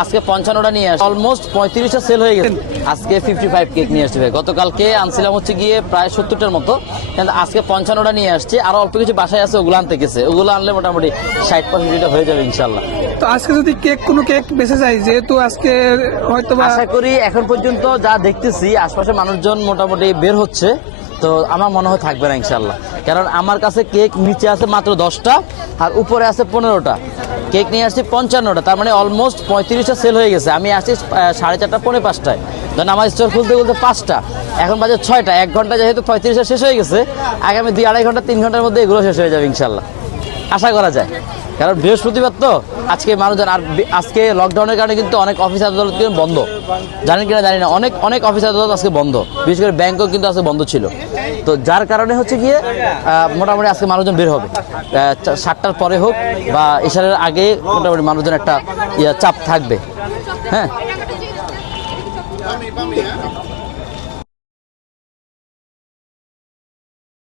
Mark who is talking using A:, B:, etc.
A: আজকে পঞ্চান্নটা নিয়ে আসছে অলমোস্ট পঁয়ত্রিশটা সেল হয়ে গেছে। আজকে ফিফটি ফাইভ কেক নিয়ে আসছে গতকালকে আনছিলাম হচ্ছে গিয়ে প্রায় সত্তরটার মতো। কিন্তু আজকে পঞ্চান্নটা নিয়ে আসছে। আর অল্প কিছু বাসায় আছে ওগুলো আনতে গেছে। ওগুলো আনলে মোটামুটি ষাট পঁয়ষট্টিটা হয়ে যাবে ইনশাল্লাহ
B: তো আজকে যদি কেক কোনো কেক বেঁচে যায় যেহেতু আজকে হয়তো
A: আশা করি এখন পর্যন্ত যা দেখতেছি আশপাশে মানুষজন মোটামুটি বের হচ্ছে। তো আমার মনে হয় থাকবে না ইনশাল্লাহ কারণ আমার কাছে কেক নিচে আছে মাত্র দশটা, আর উপরে আছে পনেরোটা। কেক নিয়ে আসছি পঞ্চান্নটা, তার মানে অলমোস্ট পঁয়ত্রিশটা সেল হয়ে গেছে। আমি আসছি সাড়ে চারটা, পৌনে পাঁচটায়। ধরেন আমার স্টোর খুলতে খুলতে পাঁচটা, এখন বাজে ছয়টা, এক ঘণ্টা যেহেতু পঁয়ত্রিশটা শেষ হয়ে গেছে, আগামী দুই আড়াই ঘণ্টা, তিন ঘণ্টার মধ্যে এগুলো শেষ হয়ে যাবে ইনশাল্লাহ। আশা করা যায়। কারণ বৃহস্পতিবার তো আজকে মানুষজন আর আজকে লকডাউনের কারণে কিন্তু অনেক অফিস আদালত কিন্তু বন্ধ। জানেন কিনা জানি না। অনেক অনেক অফিস আদালত আজকে বন্ধ। বিশেষ করে ব্যাংকও কিন্তু আজকে বন্ধ ছিল। তো যার কারণে হচ্ছে গিয়ে মোটামুটি আজকে মানুষজন বের হবে। সাতটার পরে হোক বা এশারের আগে মোটামুটি মানুষজন একটা চাপ থাকবে। হ্যাঁ?